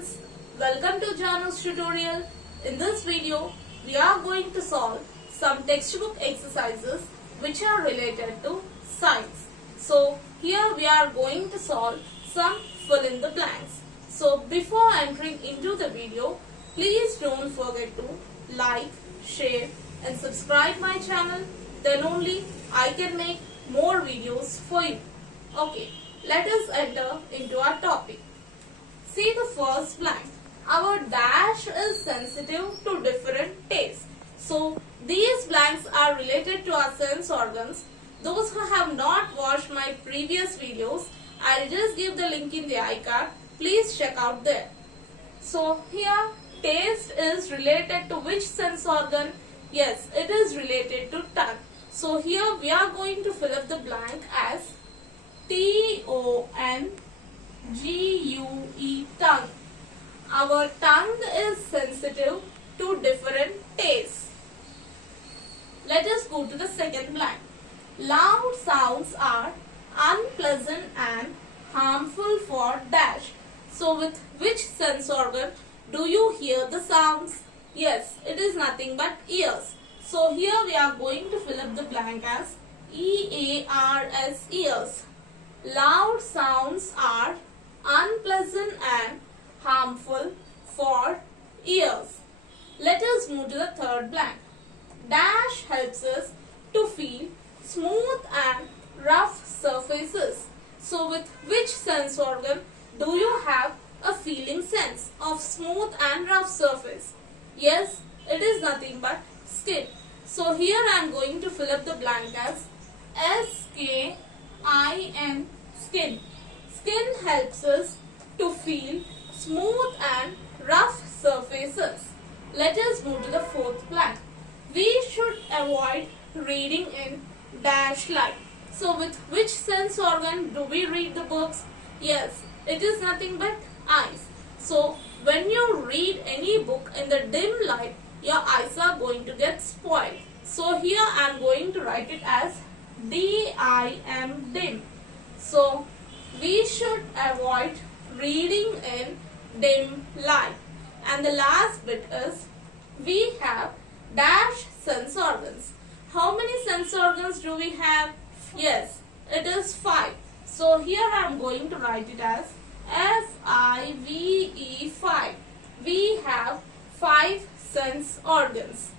students, welcome to Janu's tutorial. In this video, we are going to solve some textbook exercises which are related to science. So here we are going to solve some fill in the blanks. So before entering into the video, please don't forget to like, share and subscribe my channel. Then only I can make more videos for you. Okay, let us enter into our topic. See the first blank. Our dash is sensitive to different tastes. So these blanks are related to our sense organs. Those who have not watched my previous videos, I'll just give the link in the iCard. Please check out there. So here taste is related to which sense organ? Yes, it is related to tongue. So here we are going to fill up the blank as T-O-N-G-U-E, tongue. Our tongue is sensitive to different tastes. Let us go to the second blank. Loud sounds are unpleasant and harmful for dash. So with which sense organ do you hear the sounds? Yes, it is nothing but ears. So here we are going to fill up the blank as E-A-R-S, ears. Loud sounds are unpleasant and harmful for ears. Let us move to the third blank. Dash helps us to feel smooth and rough surfaces. So with which sense organ do you have a feeling sense of smooth and rough surface? Yes, it is nothing but skin. So here I am going to fill up the blank as S-K-I-N, skin. Skin helps us to feel smooth and rough surfaces. Let us move to the fourth blank. We should avoid reading in dash light. So with which sense organ do we read the books? Yes, it is nothing but eyes. So when you read any book in the dim light, your eyes are going to get spoiled. So here I am going to write it as D-I-M, dim. So we should avoid reading in dim light. And the last bit is we have dash sense organs. How many sense organs do we have? Yes, it is 5. So here I am going to write it as F-I-V-E, 5. We have 5 sense organs.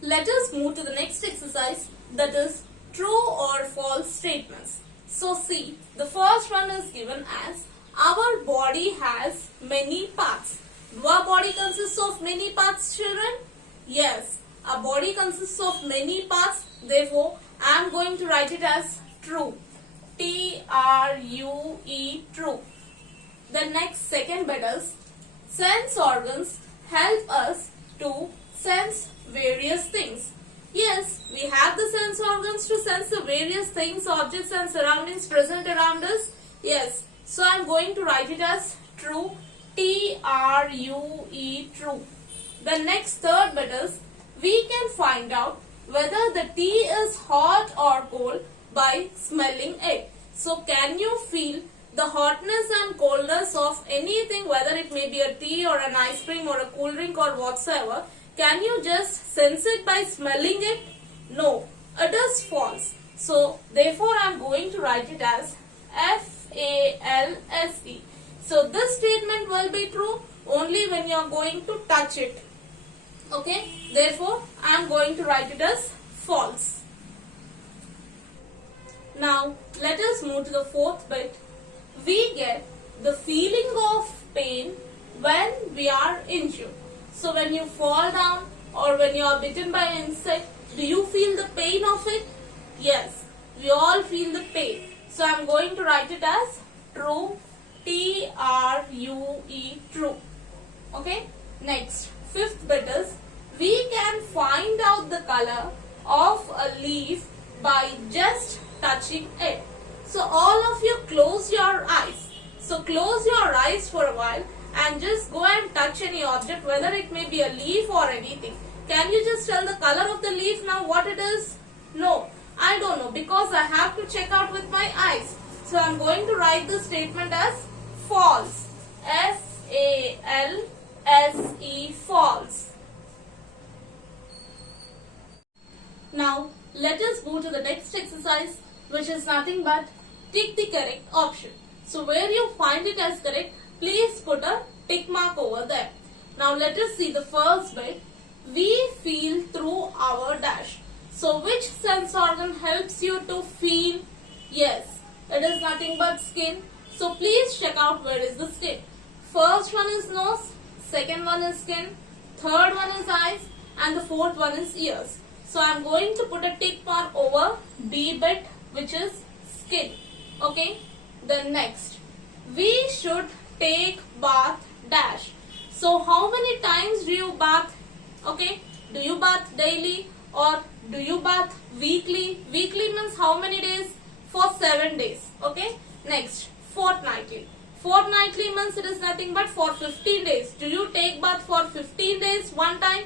Let us move to the next exercise, that is true or false statements. So see, the first one is given as our body has many parts. Do our body consists of many parts, children? Yes, our body consists of many parts. Therefore, I am going to write it as true. T-R-U-E, true. The next second bit is sense organs help us to sense various things. Yes, we have the sense organs to sense the various things, objects and surroundings present around us. Yes, so I am going to write it as true. T-R-U-E, true. The next third bit is we can find out whether the tea is hot or cold by smelling it. So can you feel the hotness and coldness of anything, whether it may be a tea or an ice cream or a cool drink or whatsoever? Can you just sense it by smelling it? No, it is false. So therefore I am going to write it as F-A-L-S-E. So this statement will be true only when you are going to touch it. Okay, therefore I am going to write it as false. Now let us move to the fourth bit. We get the feeling of pain when we are injured. So when you fall down or when you are bitten by an insect, do you feel the pain of it? Yes, we all feel the pain. So I am going to write it as true. T-R-U-E, true. Okay, next fifth bit is we can find out the color of a leaf by just touching it. So all of you close your eyes. So close your eyes for a while and just go and touch any object, whether it may be a leaf or anything. Can you just tell the color of the leaf now what it is? No, I don't know because I have to check out with my eyes. So I am going to write the statement as false. F-A-L-S-E, false. Now let us move to the next exercise, which is nothing but tick the correct option. So where you find it as correct, please put a tick mark over there. Now let us see the first bit. We feel through our dash. So which sense organ helps you to feel? Yes, it is nothing but skin. So please check out where is the skin. First one is nose, second one is skin, third one is eyes, and the fourth one is ears. So I am going to put a tick mark over B bit, which is skin. Okay. Then next, we should take bath dash. So how many times do you bath? Okay. Do you bath daily or do you bath weekly? Weekly means how many days? For 7 days. Okay. Next, fortnightly. Fortnightly means it is nothing but for 15 days. Do you take bath for 15 days one time?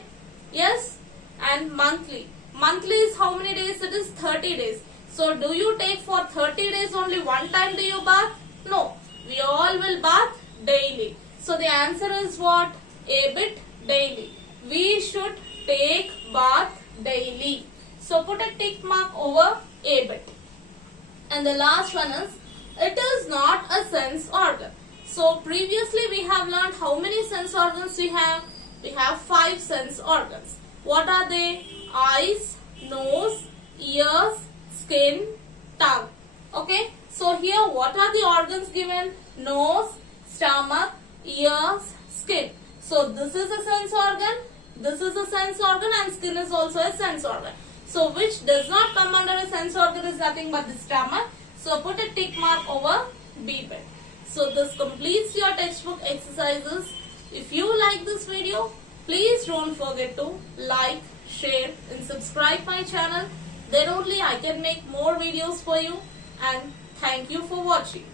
Yes. And monthly. Monthly is how many days? It is 30 days. So do you take for 30 days only one time do you bath? No. We all will bath daily. So the answer is what? A bit, daily. We should take bath daily. So put a tick mark over A bit. And the last one is, it is not a sense organ. So previously we have learned how many sense organs we have. We have 5 sense organs. What are they? Eyes, nose, ears, skin, tongue. Okay. So here what are the organs given? Nose, stomach, ears, skin. So this is a sense organ, this is a sense organ, and skin is also a sense organ. So which does not come under a sense organ is nothing but the stomach. So put a tick mark over B bit. So this completes your textbook exercises. If you like this video, please don't forget to like, share and subscribe my channel. Then only I can make more videos for you. And thank you for watching.